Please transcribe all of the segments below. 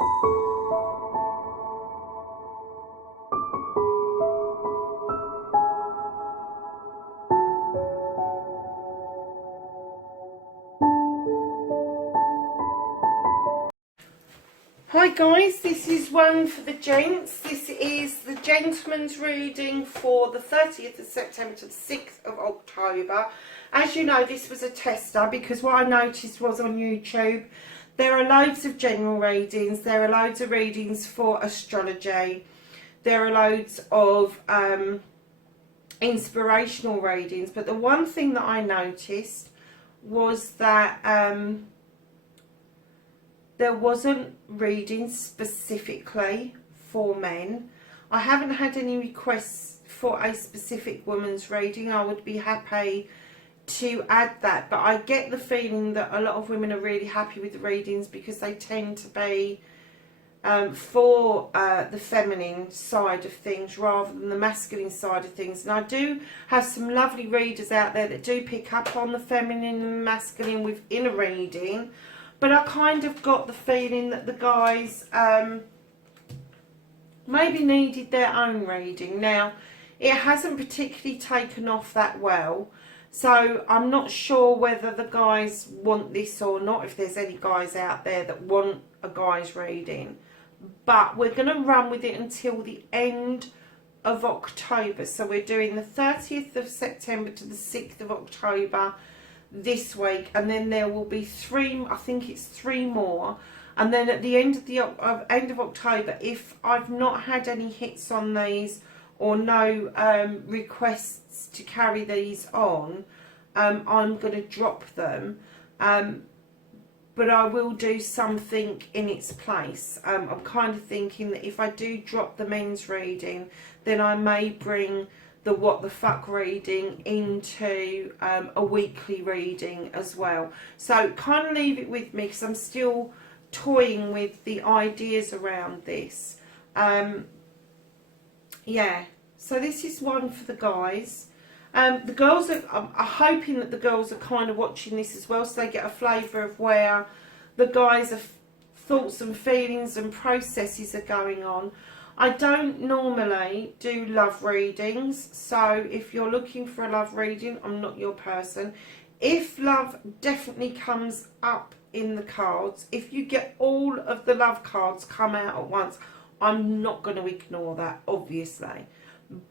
Hi guys, this is one for the gents. This is the gentleman's reading for the 30th of September to the 6th of October. As you know, this was a tester because what I noticed was on YouTube there are loads of general readings, there are loads of readings for astrology, there are loads of inspirational readings, but the one thing that I noticed was that there wasn't reading specifically for men. I haven't had any requests for a specific woman's reading. I would be happy to add that, but I get the feeling that a lot of women are really happy with the readings because they tend to be for the feminine side of things rather than the masculine side of things. And I do have some lovely readers out there that do pick up on the feminine and masculine within a reading. But I kind of got the feeling that the guys maybe needed their own reading. Now, it hasn't particularly taken off that well. So I'm not sure whether the guys want this or not, if there's any guys out there that want a guy's reading. But we're going to run with it until the end of October. So we're doing the 30th of September to the 6th of October this week, and then there will be three, I think it's 3 more, and then at the end of October, if I've not had any hits on these or no requests to carry these on, I'm going to drop them, but I will do something in its place. I'm kind of thinking that if I do drop the men's reading, then I may bring the what the fuck reading into a weekly reading as well. So kind of leave it with me because I'm still toying with the ideas around this. Yeah, so this is one for the guys. The girls are, I'm hoping that the girls are kind of watching this as well, so they get a flavour of where the guys' thoughts and feelings and processes are going on. I don't normally do love readings, so if you're looking for a love reading, I'm not your person. If love definitely comes up in the cards, if you get all of the love cards come out at once, I'm not going to ignore that, obviously.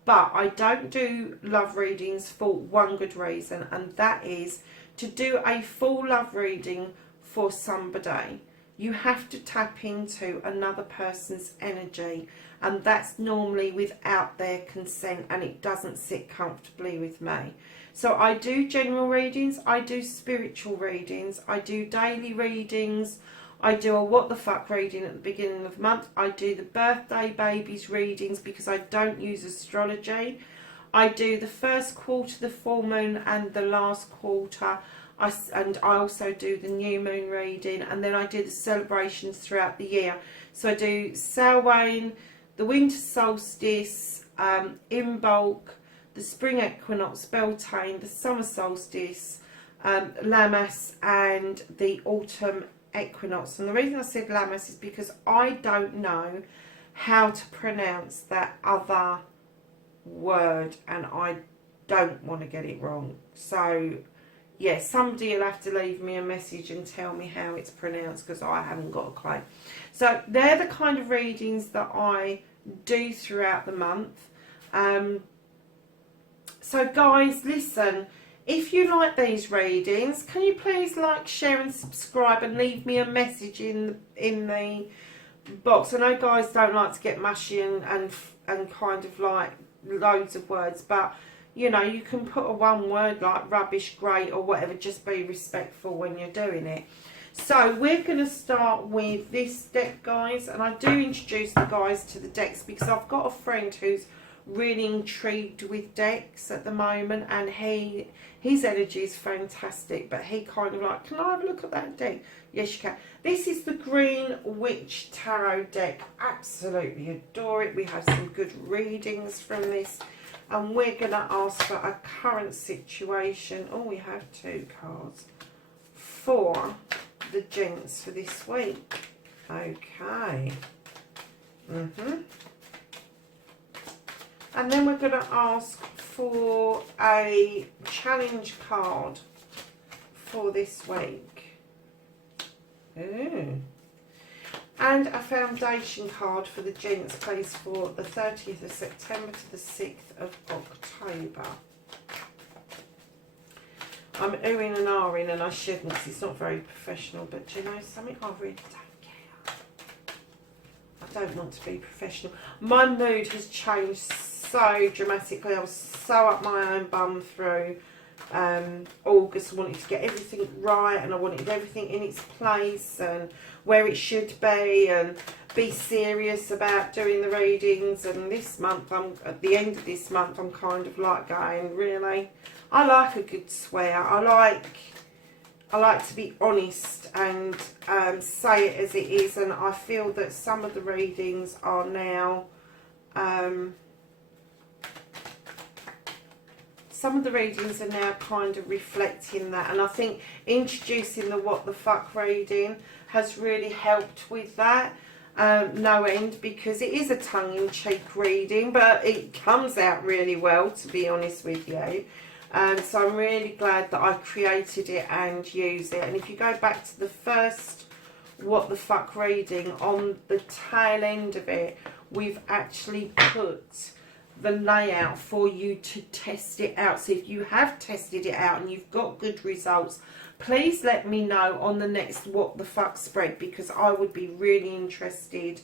But I don't do love readings for one good reason, and that is to do a full love reading for somebody. You have to tap into another person's energy, and that's normally without their consent, and it doesn't sit comfortably with me. So I do general readings, I do spiritual readings, I do daily readings, I do a what the fuck reading at the beginning of the month, I do the birthday babies readings because I don't use astrology, I do the first quarter, the full moon, and the last quarter. And I also do the new moon reading, and then I do the celebrations throughout the year. So I do Samhain, the winter solstice, Imbolc, the spring equinox, Beltane, the summer solstice, Lammas, and the autumn equinox. And the reason I said Lammas is because I don't know how to pronounce that other word, and I don't want to get it wrong. So yeah, somebody will have to leave me a message and tell me how it's pronounced because I haven't got a clue. So they're the kind of readings that I do throughout the month. So guys, listen, if you like these readings, can you please like, share and subscribe and leave me a message in the box. I know guys don't like to get mushy and kind of like loads of words, but you know, you can put a one word like rubbish, great, or whatever. Just be respectful when you're doing it. So we're going to start with this deck, guys. And I do introduce the guys to the decks because I've got a friend who's really intrigued with decks at the moment. And his energy is fantastic. But he kind of like, can I have a look at that deck? Yes, you can. This is the Green Witch Tarot deck. Absolutely adore it. We have some good readings from this. And we're going to ask for a current situation. Oh, we have 2 cards for the gents for this week. Okay. And then we're going to ask for a challenge card for this week. Ooh. And a foundation card for the Gents, please, for the 30th of September to the 6th of October. I'm oohing and ahhing, and I shouldn't because it's not very professional, but do you know something? I really don't care. I don't want to be professional. My mood has changed so dramatically. I was so up my own bum through August. I wanted to get everything right, and I wanted everything in its place and where it should be, and be serious about doing the readings. And this month, at the end of this month, I'm kind of like going, really? I like a good swear. I like to be honest and say it as it is, and I feel that some of the readings are now kind of reflecting that, and I think introducing the what the fuck reading has really helped with that. No end, because it is a tongue-in-cheek reading, but it comes out really well, to be honest with you. So I'm really glad that I created it and used it. And if you go back to the first what the fuck reading, on the tail end of it, we've actually put the layout for you to test it out. So if you have tested it out and you've got good results, please let me know on the next what the fuck spread, because I would be really interested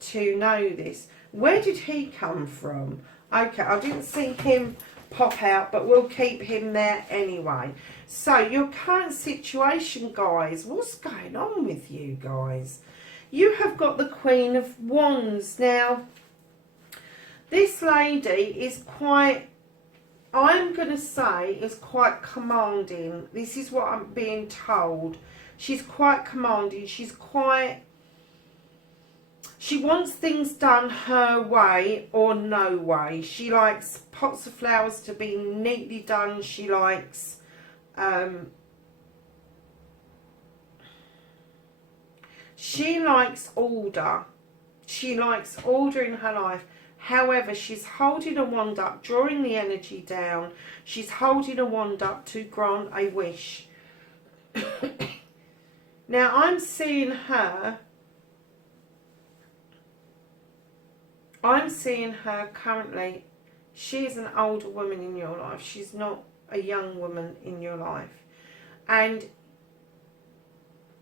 to know this. Where did he come from? Okay, I didn't see him pop out, but we'll keep him there anyway. So your current situation, guys, what's going on with you guys? You have got the Queen of Wands. Now, this lady is quite, I'm going to say, is quite commanding. This is what I'm being told. She's quite commanding. She wants things done her way or no way. She likes pots of flowers to be neatly done. She likes order. She likes order in her life. However, she's holding a wand up, drawing the energy down. She's holding a wand up to grant a wish. Now, I'm seeing her currently. She is an older woman in your life. She's not a young woman in your life. And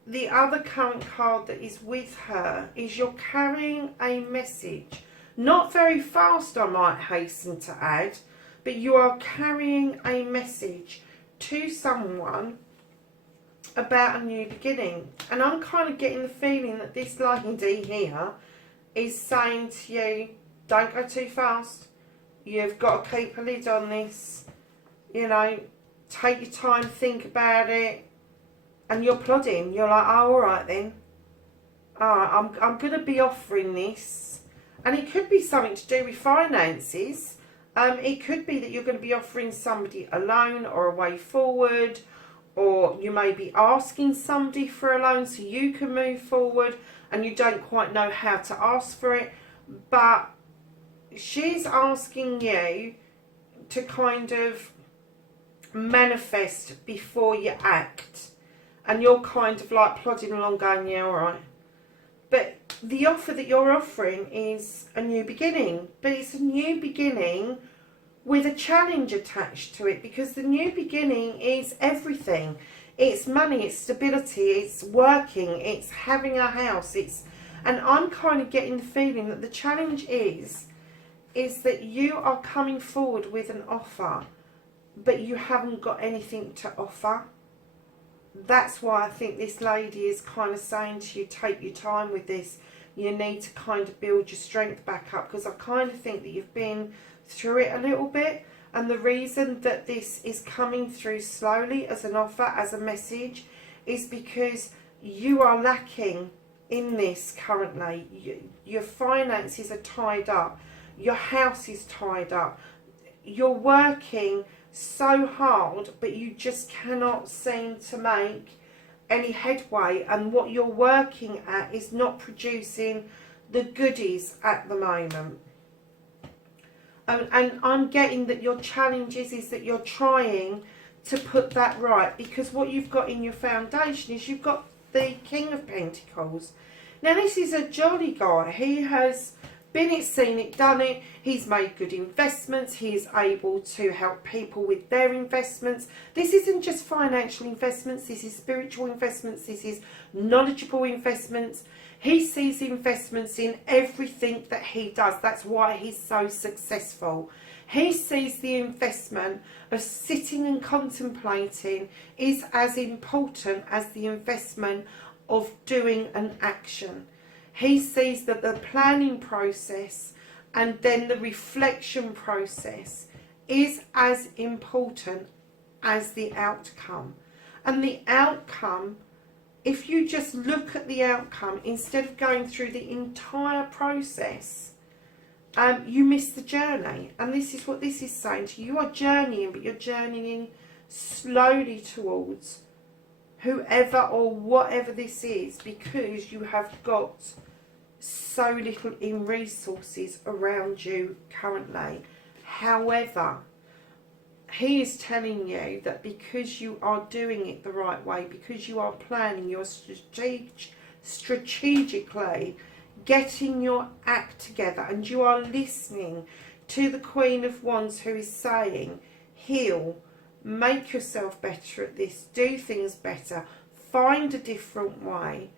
the other current card that is with her is you're carrying a message. Not very fast, I might hasten to add, but you are carrying a message to someone about a new beginning. And I'm kind of getting the feeling that this lady here is saying to you, don't go too fast. You've got to keep a lid on this. You know, take your time, think about it. And you're plodding. You're like, oh, all right then. I'm going to be offering this. And it could be something to do with finances. It could be that you're going to be offering somebody a loan or a way forward, or you may be asking somebody for a loan so you can move forward and you don't quite know how to ask for it. But she's asking you to kind of manifest before you act. And you're kind of like plodding along going, yeah, all right. But the offer that you're offering is a new beginning. But it's a new beginning with a challenge attached to it, because the new beginning is everything. It's money, it's stability, it's working, it's having a house. And I'm kind of getting the feeling that the challenge is that you are coming forward with an offer, but you haven't got anything to offer. That's why I think this lady is kind of saying to you, take your time with this. You need to kind of build your strength back up, because I kind of think that you've been through it a little bit. And the reason that this is coming through slowly as an offer, as a message, is because you are lacking in this currently. Your finances are tied up. Your house is tied up. You're working so hard, but you just cannot seem to make any headway, and what you're working at is not producing the goodies at the moment. And I'm getting that your challenge is that you're trying to put that right, because what you've got in your foundation is you've got the King of Pentacles. Now this is a jolly guy. He has been it, seen it, done it. He's made good investments. He is able to help people with their investments. This isn't just financial investments. This is spiritual investments. This is knowledgeable investments. He sees investments in everything that he does. That's why he's so successful. He sees the investment of sitting and contemplating is as important as the investment of doing an action. He sees that the planning process and then the reflection process is as important as the outcome. And the outcome, if you just look at the outcome instead of going through the entire process, you miss the journey. And this is what this is saying to you. You are journeying, but you're journeying slowly towards whoever or whatever this is, because you have got so little in resources around you currently. However, he is telling you that because you are doing it the right way, because you are planning, you're strategically getting your act together, and you are listening to the Queen of Wands, who is saying, heal, make yourself better at this, do things better, find a different way.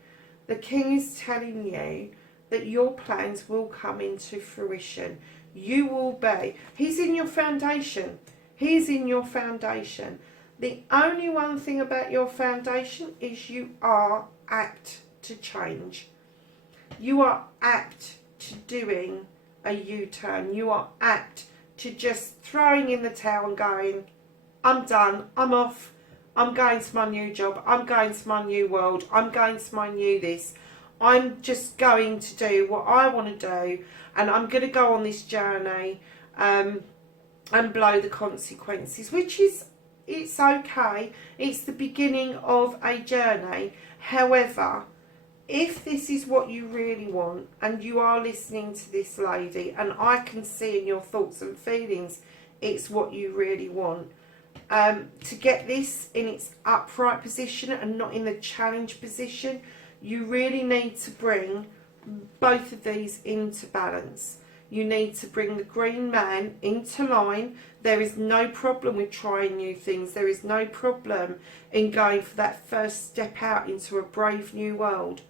The King is telling you that your plans will come into fruition. You will be. He's in your foundation. He's in your foundation. The only one thing about your foundation is you are apt to change. You are apt to doing a U-turn. You are apt to just throwing in the towel and going, I'm done, I'm off, I'm going to my new job, I'm going to my new world, I'm going to my new this. I'm just going to do what I want to do, and I'm going to go on this journey and blow the consequences, which is, it's okay. It's the beginning of a journey. However, if this is what you really want, and you are listening to this lady, and I can see in your thoughts and feelings it's what you really want, to get this in its upright position and not in the challenge position, you really need to bring both of these into balance. You need to bring the green man into line. There is no problem with trying new things. There is no problem in going for that first step out into a brave new world,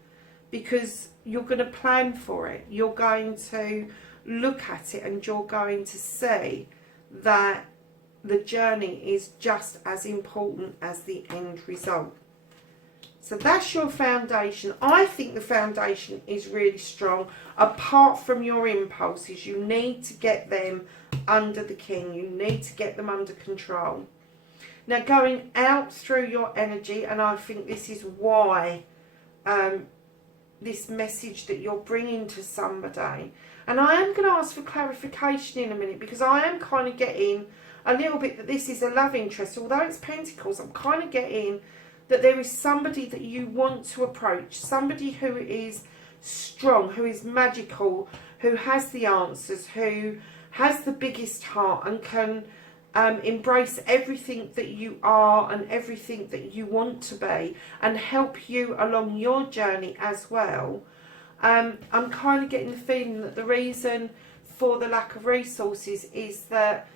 because you're going to plan for it. You're going to look at it, and you're going to see that the journey is just as important as the end result. So that's your foundation. I think the foundation is really strong. Apart from your impulses, you need to get them under the King. You need to get them under control. Now, going out through your energy, and I think this is why this message that you're bringing to somebody, and I am going to ask for clarification in a minute, because I am kind of getting a little bit that this is a love interest. Although it's Pentacles, I'm kind of getting that there is somebody that you want to approach, somebody who is strong, who is magical, who has the answers, who has the biggest heart, and can embrace everything that you are and everything that you want to be, and help you along your journey as well. I'm kind of getting the feeling that the reason for the lack of resources is that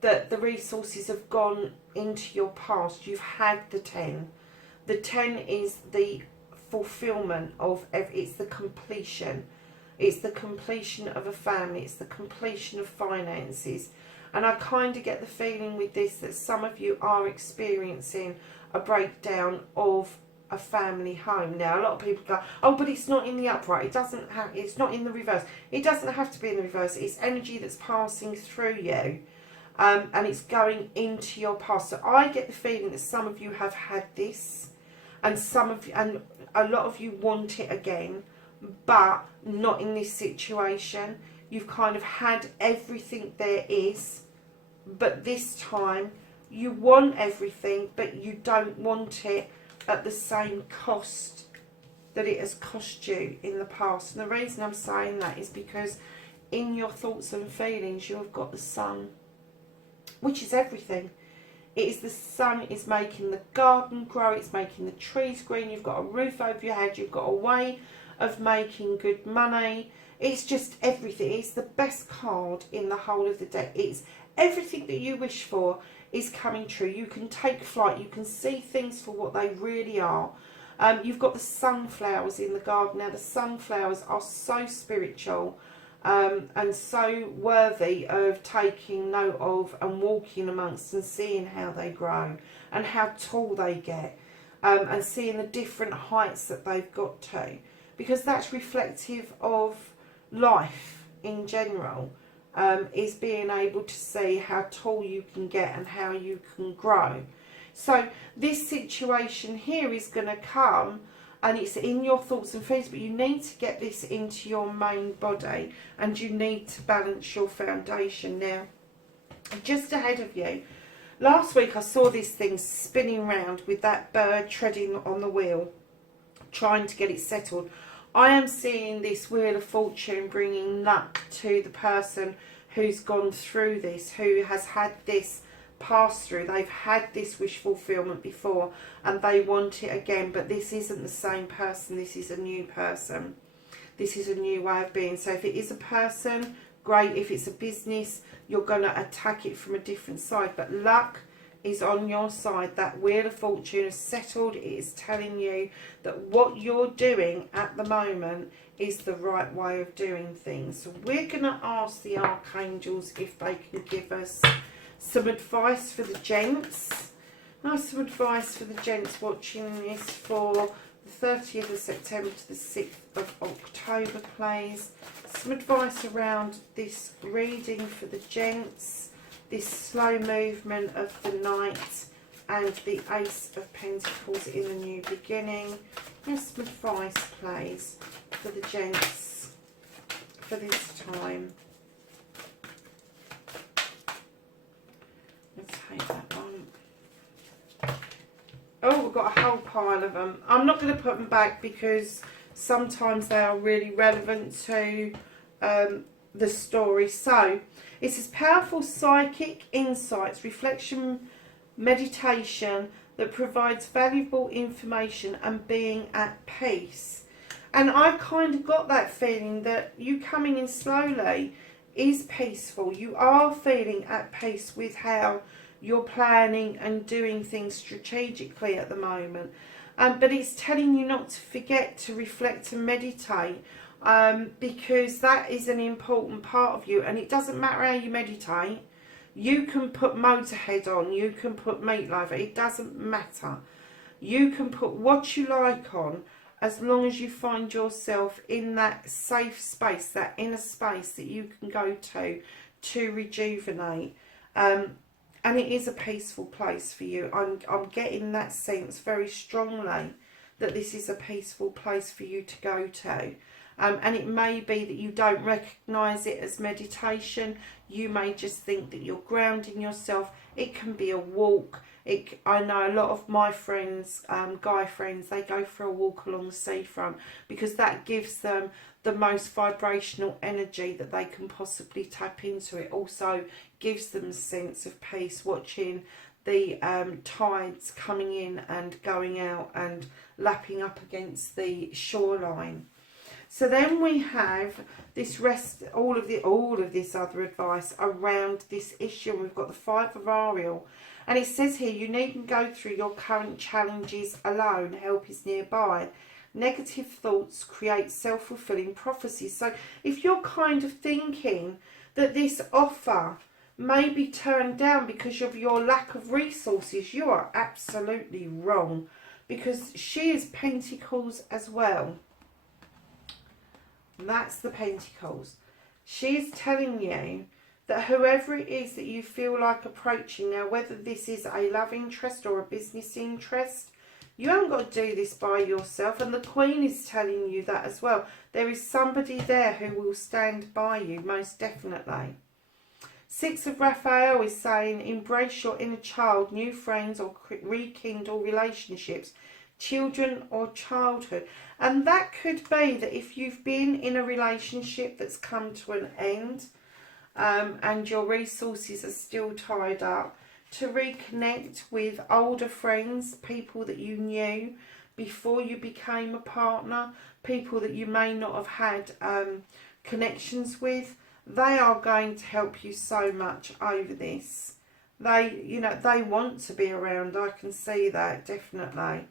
that the resources have gone into your past. You've had the 10. The 10 is the fulfillment of, it's the completion. It's the completion of a family. It's the completion of finances. And I kind of get the feeling with this that some of you are experiencing a breakdown of a family home. Now, a lot of people go, oh, but it's not in the upright. It doesn't have, it's not in the reverse. It doesn't have to be in the reverse. It's energy that's passing through you. And it's going into your past. So I get the feeling that some of you have had this, and and a lot of you want it again, but not in this situation. You've kind of had everything there is, but this time You want everything, but you don't want it at the same cost that it has cost you in the past. And the reason I'm saying that is because in your thoughts and feelings, you've got the sun, which is everything. It is the sun is making the garden grow, it's making the trees green, you've got a roof over your head, you've got a way of making good money. It's just everything. It's the best card in the whole of the deck. It's everything that you wish for is coming true. You can take flight, you can see things for what they really are. You've got the sunflowers in the garden. Now the sunflowers are so spiritual and so worthy of taking note of and walking amongst and seeing how they grow and how tall they get, and seeing the different heights that they've got to, because that's reflective of life in general, is being able to see how tall you can get and how you can grow. So this situation here is going to come, and it's in your thoughts and feelings, but you need to get this into your main body, and you need to balance your foundation. Now, just ahead of you, last week I saw this thing spinning round with that bird treading on the wheel, trying to get it settled. I am seeing this Wheel of Fortune bringing luck to the person who's gone through this, who has had this pass through. They've had this wish fulfillment before and they want it again, but this isn't the same person. This is a new person. This is a new way of being. So if it is a person, great. If it's a business, you're going to attack it from a different side, but luck is on your side. That Wheel of Fortune is settled. It is telling you that what you're doing at the moment is the right way of doing things. So we're going to ask the archangels if they can give us some advice for the gents. Some advice for the gents watching this for the 30th of September to the 6th of October, please. Some advice around this reading for the gents, this slow movement of the Knight and the Ace of Pentacles in the new beginning. Yes, some advice, please, for the gents for this time. Let's take that one. Oh, we've got a whole pile of them. I'm not going to put them back because sometimes they are really relevant to the story. So, it says powerful psychic insights, reflection, meditation that provides valuable information and being at peace. And I've kind of got that feeling that you coming in slowly is peaceful. You are feeling at peace with how you're planning and doing things strategically at the moment. But it's telling you not to forget to reflect and meditate, because that is an important part of you. And it doesn't matter how you meditate. You can put Motorhead on, you can put Meatloaf, it doesn't matter. You can put what you like on, as long as you find yourself in that safe space, that inner space that you can go to rejuvenate. And it is a peaceful place for you. I'm getting that sense very strongly that this is a peaceful place for you to go to. And it may be that you don't recognise it as meditation. You may just think that you're grounding yourself. It can be a walk. I know a lot of my friends, guy friends, they go for a walk along the seafront because that gives them the most vibrational energy that they can possibly tap into. It also gives them a sense of peace, watching the tides coming in and going out and lapping up against the shoreline. So then we have this all of this other advice around this issue. We've got the Five of Ariel, and it says here you needn't go through your current challenges alone. Help is nearby. Negative thoughts create self-fulfilling prophecies. So if you're kind of thinking that this offer may be turned down because of your lack of resources, you are absolutely wrong, because she is Pentacles as well. And that's the Pentacles. She's telling you that whoever it is that you feel like approaching now, whether this is a love interest or a business interest, you haven't got to do this by yourself. And the Queen is telling you that as well. There is somebody there who will stand by you, most definitely. Six of Raphael is saying embrace your inner child, new friends or rekindle relationships, children or childhood. And that could be that if you've been in a relationship that's come to an end and your resources are still tied up, to reconnect with older friends, people that you knew before you became a partner, people that you may not have had connections with. They are going to help you so much over this. They, you know, they want to be around. I can see that, definitely.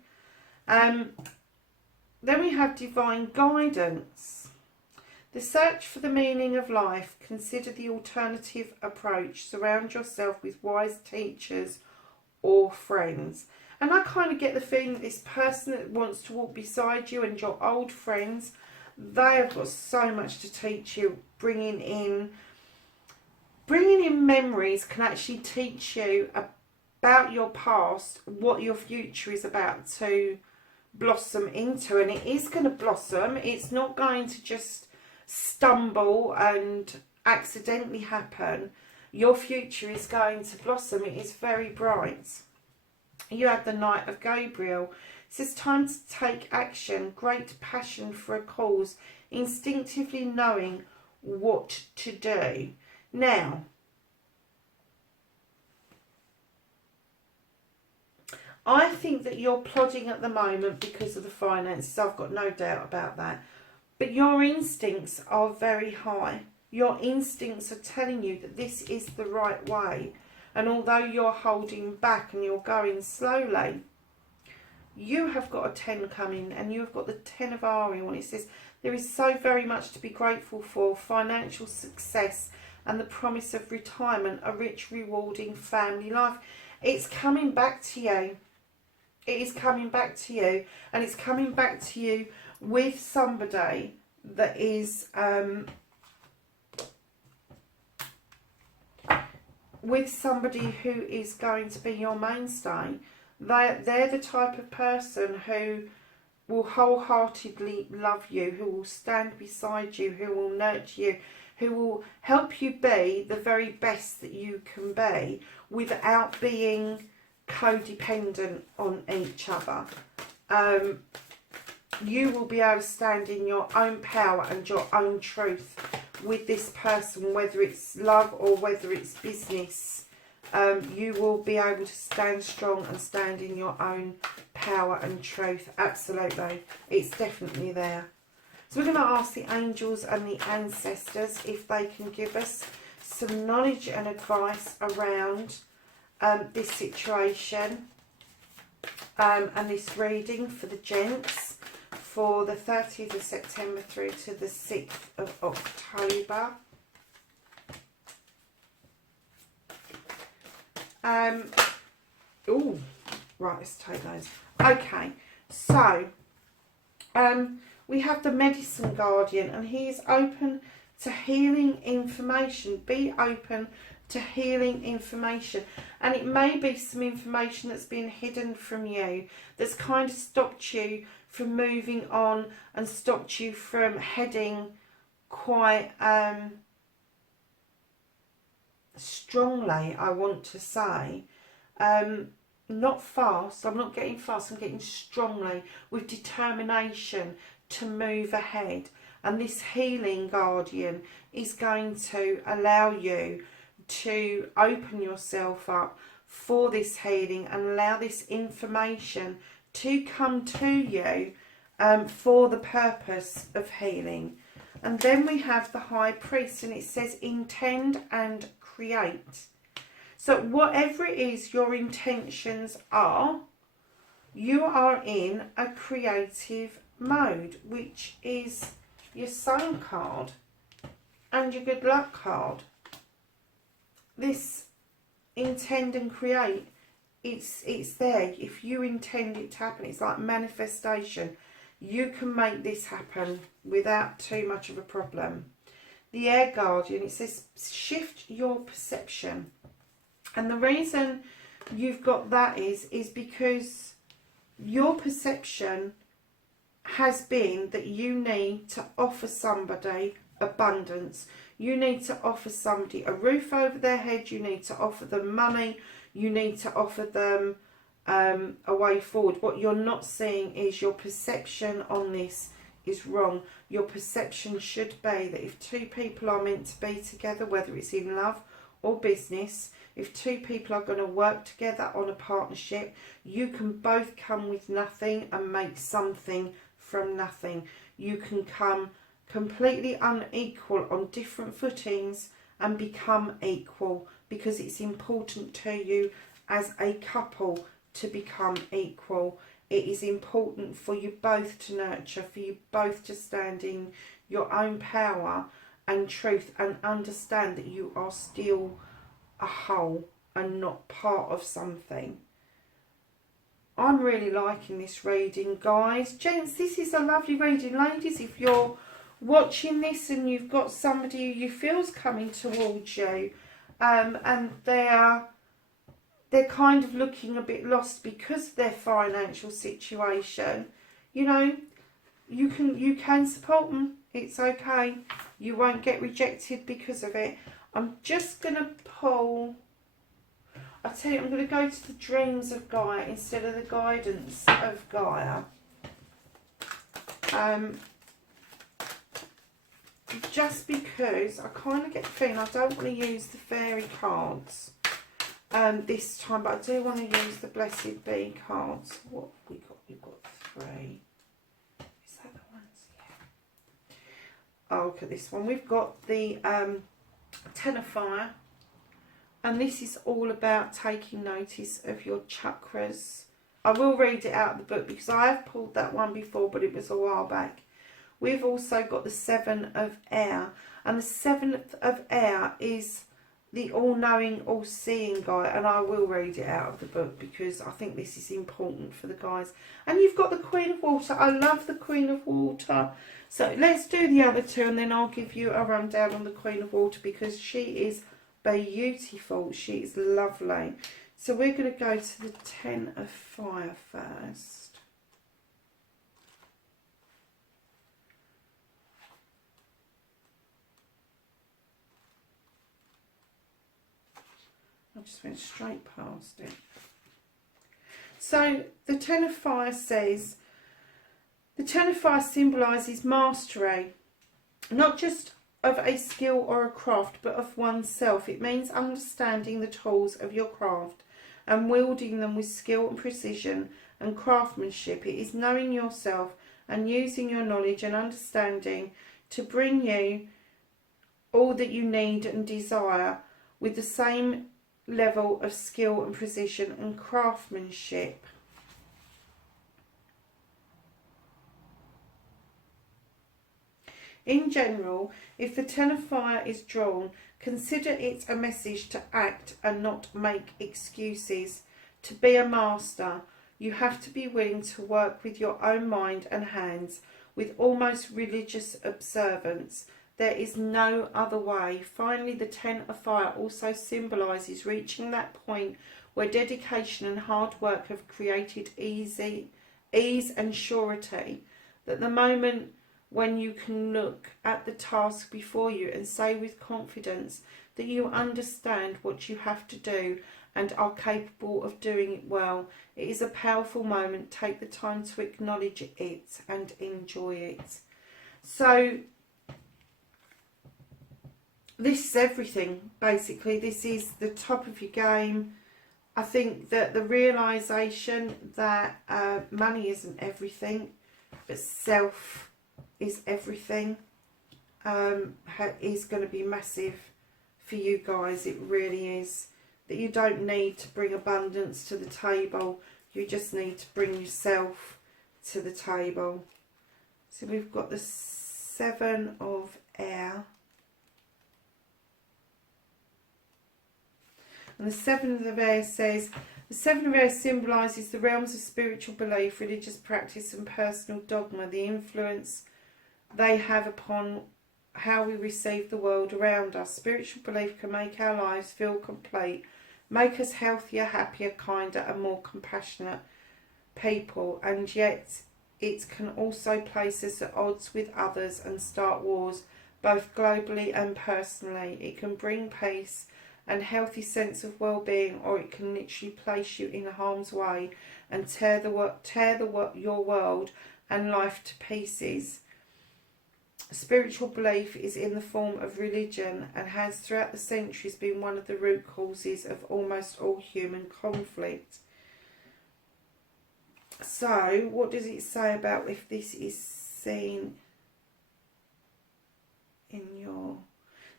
Then we have divine guidance. The search for the meaning of life. Consider the alternative approach. Surround yourself with wise teachers or friends. And I kind of get the feeling that this person that wants to walk beside you and your old friends, they have got so much to teach you. Bringing in memories can actually teach you about your past, what your future is about to blossom into. And it is going to blossom. It's not going to just stumble and accidentally happen. Your future is going to blossom. It is very bright. You have the Knight of Gabriel. It says time to take action, great passion for a cause, instinctively knowing what to do. Now, I think that you're plodding at the moment because of the finances. I've got no doubt about that. But your instincts are very high. Your instincts are telling you that this is the right way. And although you're holding back and you're going slowly, you have got a 10 coming and you've got the 10 of Ariel. And it says there is so very much to be grateful for. Financial success and the promise of retirement, a rich, rewarding family life. It's coming back to you. It is coming back to you. And it's coming back to you with somebody that is... with somebody who is going to be your mainstay. They're the type of person who will wholeheartedly love you, who will stand beside you, who will nurture you, who will help you be the very best that you can be without being codependent on each other. You will be able to stand in your own power and your own truth with this person, whether it's love or whether it's business. You will be able to stand strong and stand in your own power and truth. Absolutely. It's definitely there. So we're going to ask the angels and the ancestors if they can give us some knowledge and advice around this situation and this reading for the gents for the 30th of September through to the 6th of October. Oh, right, let's take those. Okay, so we have the Medicine Guardian, and he is open to healing information. Be open to healing information, and it may be some information that's been hidden from you, that's kind of stopped you from moving on and stopped you from heading quite strongly, I want to say. Not fast, I'm not getting fast, I'm getting strongly, with determination to move ahead. And this healing guardian is going to allow you to open yourself up for this healing and allow this information to come to you for the purpose of healing. And then we have the High Priest, and it says intend and create. So whatever it is your intentions are, you are in a creative mode, which is your Sun card and your Good Luck card. This intend and create, it's there. If you intend it to happen, it's like manifestation. You can make this happen without too much of a problem. The Air Guardian, it says shift your perception. And the reason you've got that is because your perception has been that you need to offer somebody abundance. You need to offer somebody a roof over their head. You need to offer them money. You need to offer them a way forward. What you're not seeing is your perception on this is wrong. Your perception should be that if two people are meant to be together, whether it's in love or business, if two people are going to work together on a partnership, you can both come with nothing and make something from nothing. You can come completely unequal on different footings and become equal, because it's important to you as a couple to become equal. It is important for you both to nurture, for you both to stand in your own power and truth and understand that you are still a whole and not part of something. I'm really liking this reading, guys. Gents, this is a lovely reading. Ladies, if you're watching this and you've got somebody who you feel's coming towards you, and they're kind of looking a bit lost because of their financial situation, you know, you can support them. It's okay. You won't get rejected because of it. I'm just going to pull, I tell you, I'm going to go to the dreams of Gaia instead of the guidance of Gaia. Just because I kind of get the feeling I don't want to use the fairy cards this time, but I do want to use the Blessed Bee cards. What have we got? We've got 3. Is that the ones? Yeah. Oh, look at this one. We've got the Ten of Fire, and this is all about taking notice of your chakras. I will read it out of the book because I have pulled that one before, but it was a while back. We've also got the 7 of Air, and the 7th of Air is the all-knowing, all-seeing guy, and I will read it out of the book because I think this is important for the guys. And you've got the Queen of Water. I love the Queen of Water. So let's do the other two, and then I'll give you a rundown on the Queen of Water because she is beautiful. She is lovely. So we're going to go to the 10 of Fire first. I just went straight past it. So the 10 of Fire says, the 10 of Fire symbolises mastery, not just of a skill or a craft, but of oneself. It means understanding the tools of your craft and wielding them with skill and precision and craftsmanship. It is knowing yourself and using your knowledge and understanding to bring you all that you need and desire with the same level of skill and precision and craftsmanship. In general, if the 10 of Fire is drawn, consider it a message to act and not make excuses. To be a master, you have to be willing to work with your own mind and hands with almost religious observance. There is no other way. Finally, the 10 of Fire also symbolises reaching that point where dedication and hard work have created ease and surety. That the moment when you can look at the task before you and say with confidence that you understand what you have to do and are capable of doing it well. It is a powerful moment. Take the time to acknowledge it and enjoy it. So this is everything, basically. This is the top of your game. I think that the realisation that money isn't everything, but self is everything, is going to be massive for you guys. It really is. That you don't need to bring abundance to the table. You just need to bring yourself to the table. So we've got the 7 of Air. And the 7 of Air says, the 7 of Air symbolises the realms of spiritual belief, religious practice and personal dogma, the influence they have upon how we receive the world around us. Spiritual belief can make our lives feel complete, make us healthier, happier, kinder and more compassionate people, and yet it can also place us at odds with others and start wars both globally and personally. It can bring peace and healthy sense of well-being, or it can literally place you in harm's way and tear your world and life to pieces. Spiritual belief is in the form of religion and has throughout the centuries been one of the root causes of almost all human conflict. So, what does it say about if this is seen in your...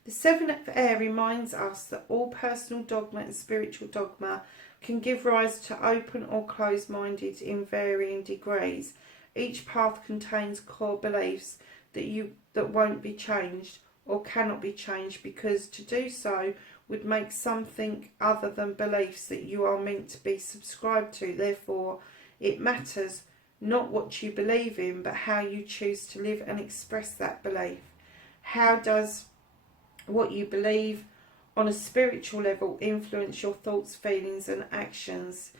The seventh air reminds us that all personal dogma and spiritual dogma can give rise to open or closed-minded in varying degrees. Each path contains core beliefs that won't be changed or cannot be changed, because to do so would make something other than beliefs that you are meant to be subscribed to. Therefore, it matters not what you believe in, but how you choose to live and express that belief. How does what you believe on a spiritual level influence your thoughts, feelings and actions?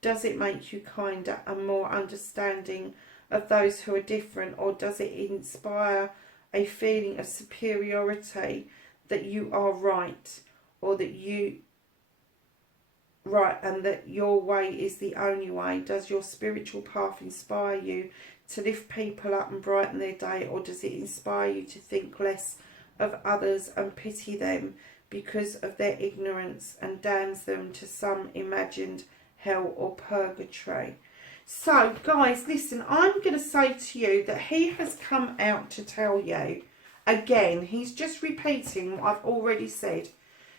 Does it make you kinder and more understanding of those who are different, or does it inspire a feeling of superiority, that you are right, or that and that your way is the only way? Does your spiritual path inspire you to lift people up and brighten their day, or does it inspire you to think less of others and pity them because of their ignorance and damns them to some imagined hell or purgatory? So, guys, listen, I'm going to say to you that he has come out to tell you, again, he's just repeating what I've already said.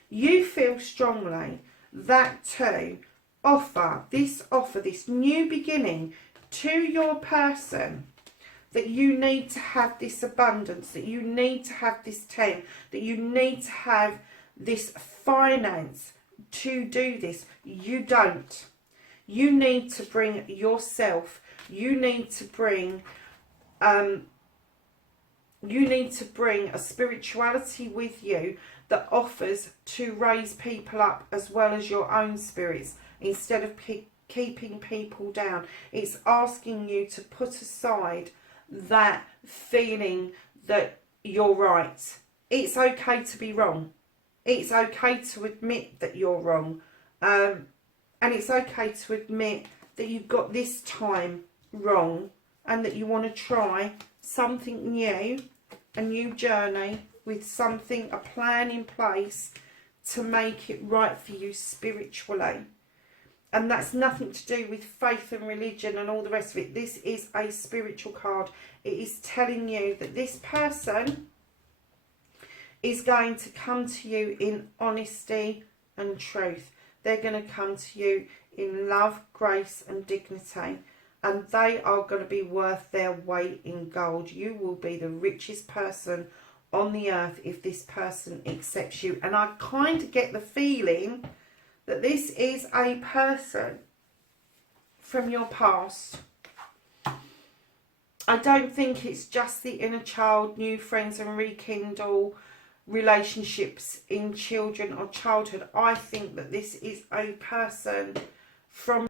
You feel strongly that to offer this new beginning to your person, that you need to have this abundance, that you need to have this 10, that you need to have this finance to do this. You don't. You need to bring yourself. You need to bring a spirituality with you that offers to raise people up as well as your own spirits, instead of keeping people down. It's asking you to put aside that feeling that you're right. It's okay to be wrong. It's okay to admit that you're wrong. And it's okay to admit that you got this time wrong, and that you want to try something new, a new journey with a plan in place to make it right for you spiritually. And that's nothing to do with faith and religion and all the rest of it. This is a spiritual card. It is telling you that this person is going to come to you in honesty and truth. They're going to come to you in love, grace and dignity. And they are going to be worth their weight in gold. You will be the richest person on the earth if this person accepts you. And I kind of get the feeling that this is a person from your past. I don't think it's just the inner child, new friends and rekindle relationships in children or childhood. I think that this is a person from